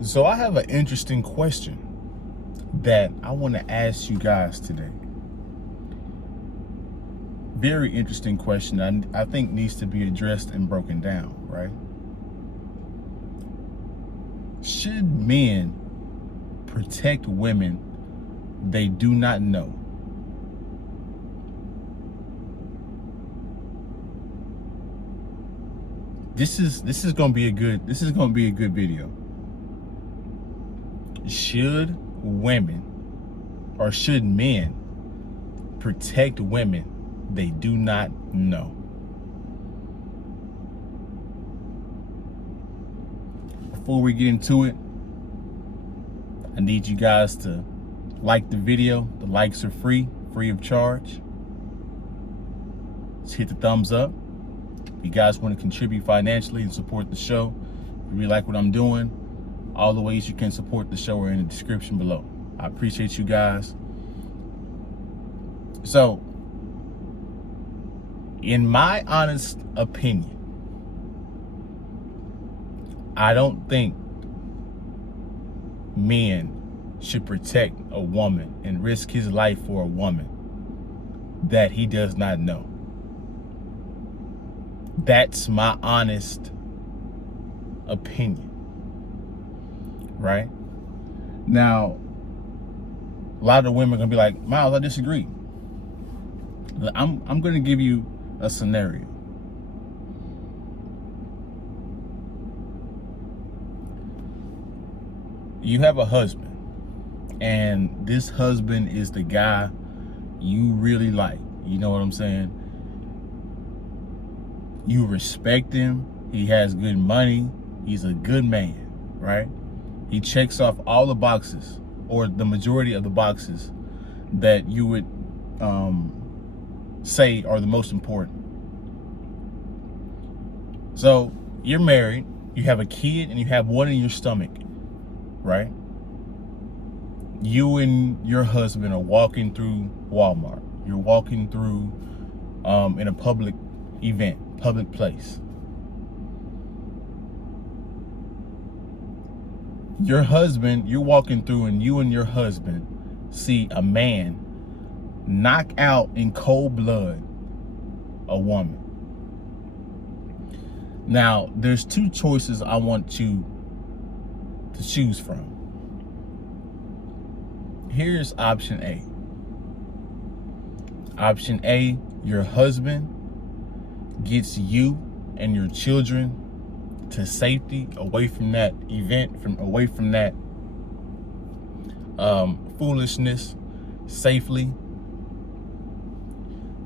So I have an interesting question that I want to ask you guys today. Very interesting question I think needs to be addressed and broken down, right? Should men protect women they do not know? This is going to be a good video. Should women or should men protect women they do not know? Before we get into it, I need you guys to like the video. The likes are free of charge. Just hit the thumbs up. If you guys want to contribute financially and support the show, if you really like what I'm doing, all the ways you can support the show are in the description below. I appreciate you guys. So, in my honest opinion, I don't think men should protect a woman and risk his life for a woman that he does not know. That's my honest opinion, right? Now, a lot of the women are gonna be like, Miles, I disagree. I'm gonna give you a scenario. You have a husband, and this husband is the guy you really like. You know what I'm saying? You respect him. He has good money. He's a good man, right? He checks off all the boxes, or the majority of the boxes that you would say are the most important. So you're married, you have a kid, and you have one in your stomach, right? You and your husband are walking through Walmart. You're walking through in a public event, public place. Your husband, you're walking through, and you and your husband see a man knock out in cold blood a woman. Now, there's two choices I want you to choose from. Here's option A. Option A, your husband gets you and your children to safety, away from that event, away from that foolishness, safely.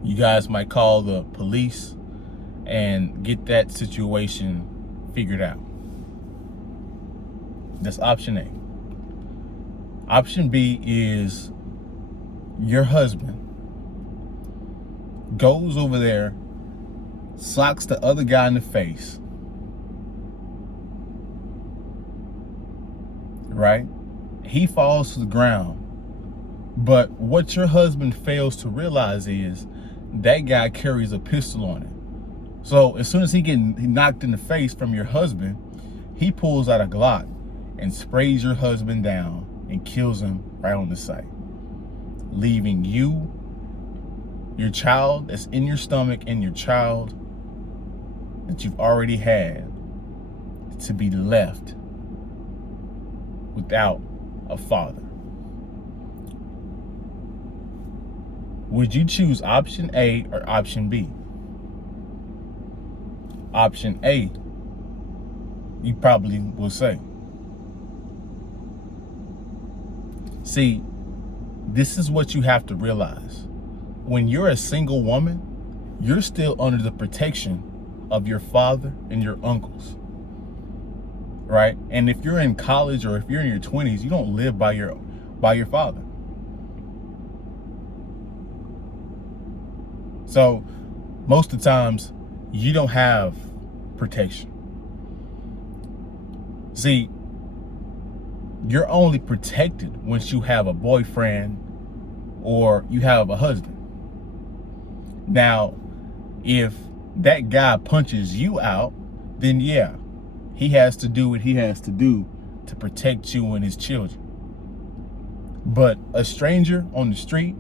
You guys might call the police and get that situation figured out. That's option A. Option B is your husband goes over there, socks the other guy in the face, right? He falls to the ground. But what your husband fails to realize is that guy carries a pistol on him. So as soon as he gets knocked in the face from your husband, he pulls out a Glock and sprays your husband down and kills him right on the site, leaving you, your child that's in your stomach, and your child that you've already had to be left without a father. Would you choose option A or option B? Option A, you probably will say. See, this is what you have to realize. When you're a single woman, you're still under the protection of your father and your uncles, right? And if you're in college or if you're in your 20s, you don't live by your father. So most of the times you don't have protection. See, you're only protected once you have a boyfriend or you have a husband. Now, if that guy punches you out, then yeah, he has to do what he has to do to protect you and his children. But a stranger on the street,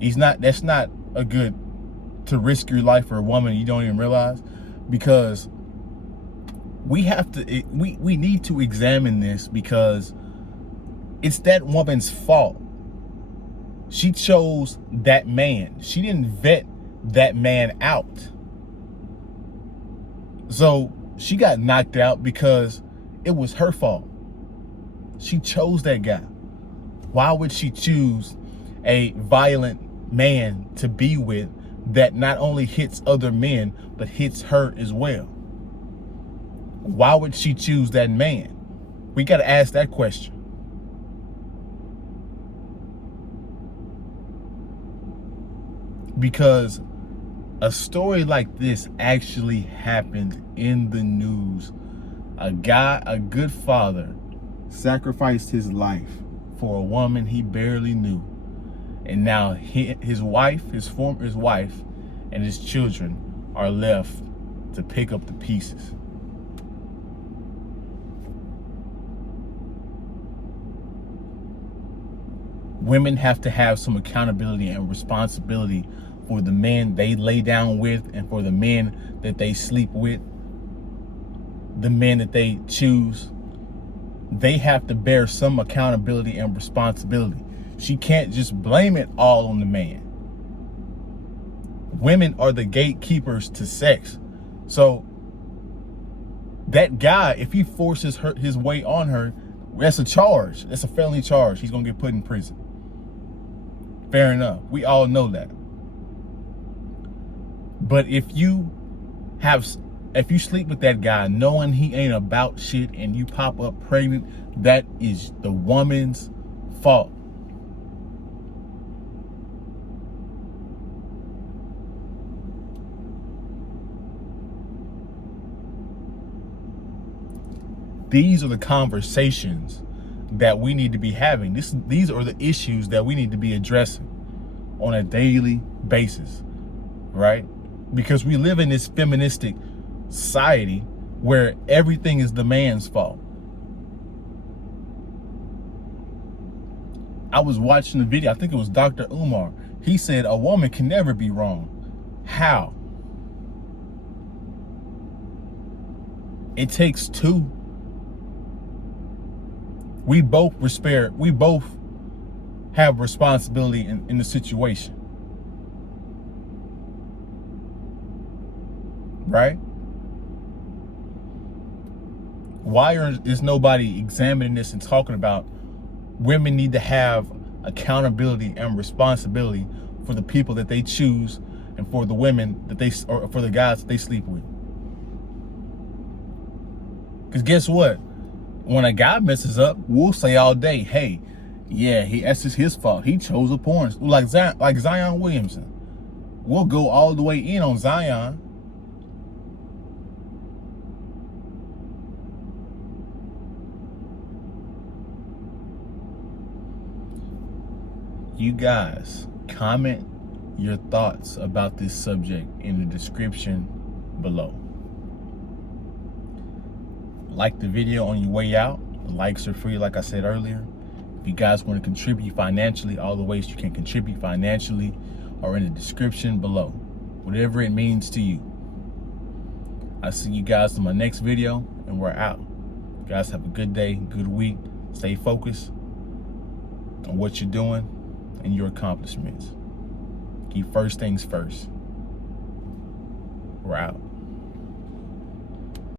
that's not a good to risk your life for a woman you don't even realize, because we need to examine this, because it's that woman's fault. She chose that man. She didn't vet that man out. So she got knocked out because it was her fault. She chose that guy. Why would she choose a violent man to be with that not only hits other men, but hits her as well? Why would she choose that man? We got to ask that question. Because a story like this actually happened in the news. A good father, sacrificed his life for a woman he barely knew. And now his wife, and his children are left to pick up the pieces. Women have to have some accountability and responsibility for the men they lay down with, and for the men that they sleep with, the men that they choose. They have to bear some accountability and responsibility. She can't just blame it all on the man. Women are the gatekeepers to sex. So that guy, if he forces his way on her, that's a charge. That's a felony charge. He's gonna get put in prison. Fair enough. We all know that. But if you sleep with that guy knowing he ain't about shit and you pop up pregnant, that is the woman's fault. These are the conversations that we need to be having. These are the issues that we need to be addressing on a daily basis, right? Because we live in this feministic society where everything is the man's fault. I was watching the video, I think it was Dr. Umar. He said a woman can never be wrong. How? It takes two. We both have responsibility in the situation. Right? Why is nobody examining this and talking about women need to have accountability and responsibility for the people that they choose, and for the women or for the guys that they sleep with? Because guess what? When a guy messes up, we'll say all day, hey, yeah, that's just his fault. He chose a porn. Like Zion Williamson. We'll go all the way in on Zion. You guys, comment your thoughts about this subject in the description below. Like the video on your way out. The likes are free, like I said earlier. If you guys want to contribute financially, all the ways you can contribute financially are in the description below. Whatever it means to you. I'll see you guys in my next video, and we're out. You guys have a good day, good week. Stay focused on what you're doing and your accomplishments. Keep first things first. We're out.